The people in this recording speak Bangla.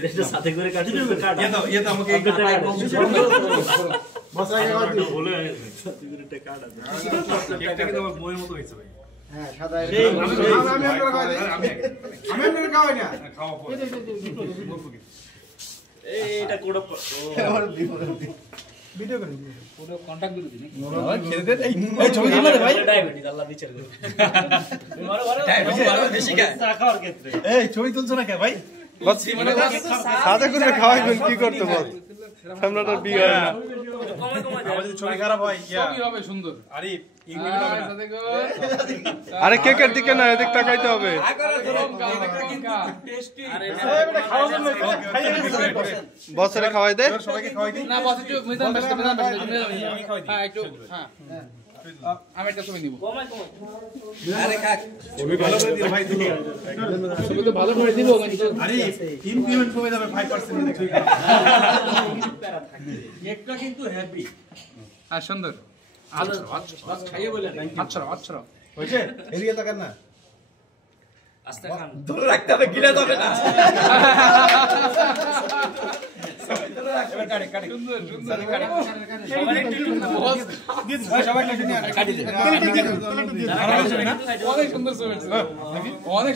এটা সাথে করে কাটতে হবে কাট ये तो আমাকে মশাই কাটতে বলে সাথে করে একটা কাট আছে কেকটা কিন্তু বইয়ের মতো হইছে ভাই হ্যাঁ সাদা আমি এমনি খাওয়াই না খাওয়া পরে এটা কোড ভিডিও করে পুরো কন্টাক্ট করে দিন খেতে দে এই ছবি তুলে দে ভাই ডায়াবেটিস আল্লাহ বিচার করে মারো বেশি খায় চা খাওয়ার ক্ষেত্রে এই ছবি তুলছ না কে ভাই সাদা করে খাওয়াই কি করতে বল সামনেটা বিয়ে হয় না কমে কমে আমাদের ছবি খারাপ হয় ছবি হবে সুন্দর আরে ইংলিশ হবে না আরে কেকের দিকে না এদিক তাকাইতে হবে বছরে খাওয়াই দে সবাইকে খাওয়াই দিই না বস একটু মিজান বসতে হ্যাঁ একটু হ্যাঁ আমি একটা ছবি নিব কমে কমে ছবি ভালো করে দিও ভাই তুলো ছবি তো ভালো করে দিব কিন্তু আরে ইনক্রিমেন্ট কমে যাবে 5% দেখি কেকটা কিন্তু হেভি হ্যাঁ সুন্দর আচ্ছা খাইয়ে বলেন আচ্ছা আচ্ছা হইছে এদিকে তাকান না আস্তে খান ধরে রাখতে হবে গিলে যাবে না এবার কাটে কাটে সুন্দর সুন্দর সবাই একটু বস সবাই কাটে নিয়ে কাটে দে অনেক সুন্দর ছবি অনেক